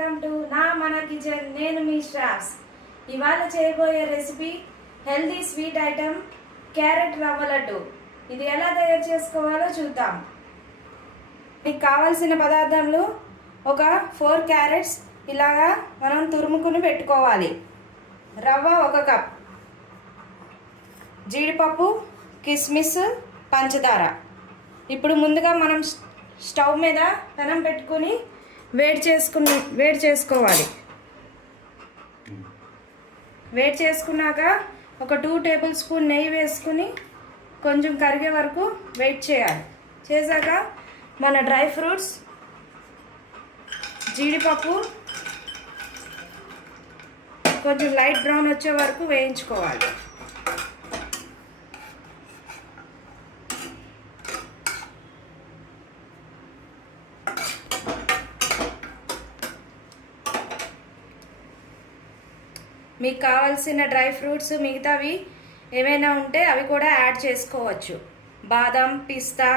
Welcome to మన kitchen. నేను మీ శ్రావ్స్. ఇవాళ చేయబోయే recipe healthy sweet item carrot రవ్వ లడ్డు. ఇది ఎలా తయారు చేసుకోవాలో చూద్దాం. మీకు కావాల్సిన పదార్థాలు ఒక 4 క్యారెట్స్ ఇలాగా మనం తురుముకుని పెట్టుకోవాలి. రవ్వ 1 కప్, జీడిపప్పు, కిస్మిస్, పంచదార. ఇప్పుడు ముందుగా మనం స్టవ్ మీద పెనం పెట్టుకుని వేడి చేసుకోవాలి. వేడి చేసుకున్నాక ఒక 2 టేబుల్ స్పూన్ నెయ్యి వేసుకుని కొంచెం కరిగే వరకు వెయిట్ చేయాలి. చేశాక మన డ్రై ఫ్రూట్స్, జీడిపప్పు కొంచెం లైట్ బ్రౌన్ వచ్చే వరకు వేయించుకోవాలి. మీకు కావాల్సిన డ్రై ఫ్రూట్స్ మిగతావి ఏమైనా ఉంటే అవి కూడా యాడ్ చేసుకోవచ్చు. బాదం, పిస్తా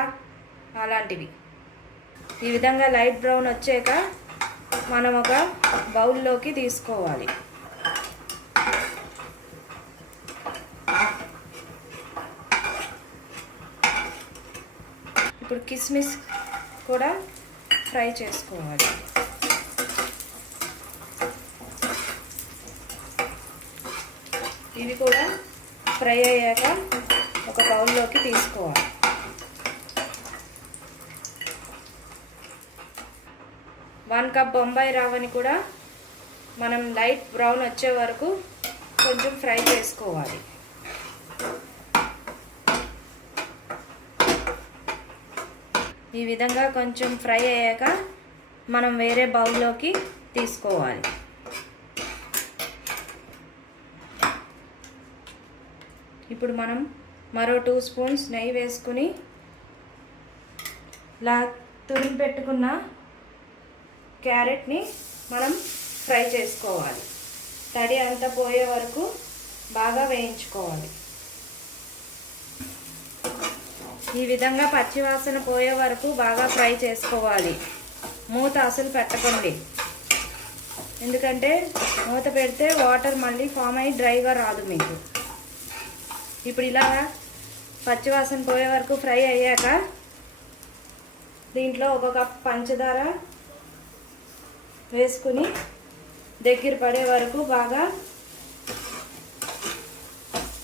అలాంటివి. ఈ విధంగా లైట్ బ్రౌన్ వచ్చాక మనం ఒక బౌల్లోకి తీసుకోవాలి. ఇప్పుడు కిస్మిస్ కూడా ఫ్రై చేసుకోవాలి. ఇవి కూడా ఫ్రై అయ్యాక ఒక బౌల్లోకి తీసుకోవాలి. వన్ కప్ బొంబాయి రవ్వని కూడా మనం లైట్ బ్రౌన్ వచ్చే వరకు కొంచెం ఫ్రై చేసుకోవాలి. ఈ విధంగా కొంచెం ఫ్రై అయ్యాక మనం వేరే బౌల్లోకి తీసుకోవాలి. ఇప్పుడు మనం మరో 2 స్పూన్స్ నెయ్యి వేసుకుని ఇలా తురిమి పెట్టుకున్న క్యారెట్ని మనం ఫ్రై చేసుకోవాలి. తడి అంతా పోయే వరకు బాగా వేయించుకోవాలి. ఈ విధంగా పచ్చివాసన పోయే వరకు బాగా ఫ్రై చేసుకోవాలి. మూత అసలు పెట్టకండి, ఎందుకంటే మూత పెడితే వాటర్ మళ్ళీ ఫామ్ అయ్యి డ్రైగా రాదు మీకు. ఇప్పుడు ఇలాగా పచ్చివాసన పోయే వరకు ఫ్రై అయ్యాక దీంట్లో 1 కప్ పంచదార వేసుకుని దగ్గర పడే వరకు బాగా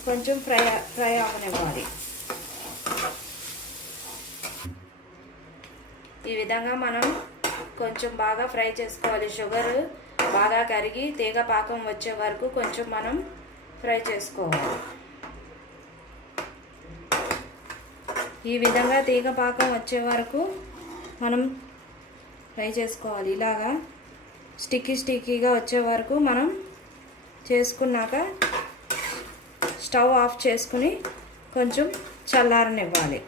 కొంచెం ఫ్రై అవ్వనివ్వాలి. ఈ విధంగా మనం కొంచెం బాగా ఫ్రై చేసుకోవాలి. షుగర్ బాగా కరిగి తీగ పాకం వచ్చే వరకు కొంచెం మనం ఫ్రై చేసుకోవాలి. ఈ విధంగా తీగ పాకం వచ్చే వరకు మనం ఫ్రై చేసుకోవాలి. ఇలాగా స్టిక్కీగా వచ్చే వరకు మనం చేసుకున్నాక స్టవ్ ఆఫ్ చేసుకుని కొంచెం చల్లారనివ్వాలి.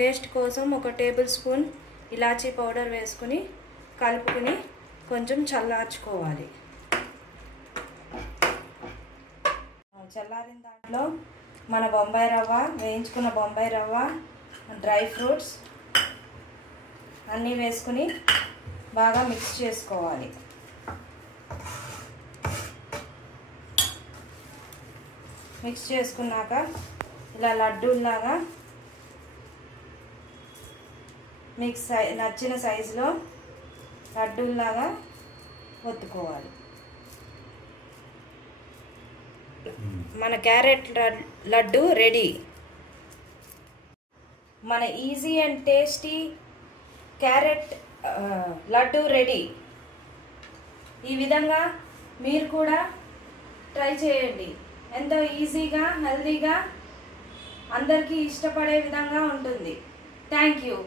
టేస్ట్ కోసం 1 టేబుల్ స్పూన్ ఇలాచీ పౌడర్ వేసుకుని కలుపుకుని కొంచెం చల్లార్చుకోవాలి. చల్లారిన దాంట్లో మన బొంబాయి రవ్వ, వేయించుకున్న బొంబాయి రవ్వ, డ్రై ఫ్రూట్స్ అన్నీ వేసుకుని బాగా మిక్స్ చేసుకోవాలి. మిక్స్ చేసుకున్నాక ఇలా లడ్డూలాగా మీకు నచ్చిన సైజులో లడ్డూలాగా ఒత్తుకోవాలి. మన క్యారెట్ లడ్డు రెడీ. మన easy and tasty carrot laddu ready. ఈ విధంగా మీరు కూడా ట్రై చేయండి. ఎంతో ఈజీగా, హెల్తీగా, అందరికీ ఇష్టపడే విధంగా ఉంటుంది. Thank you.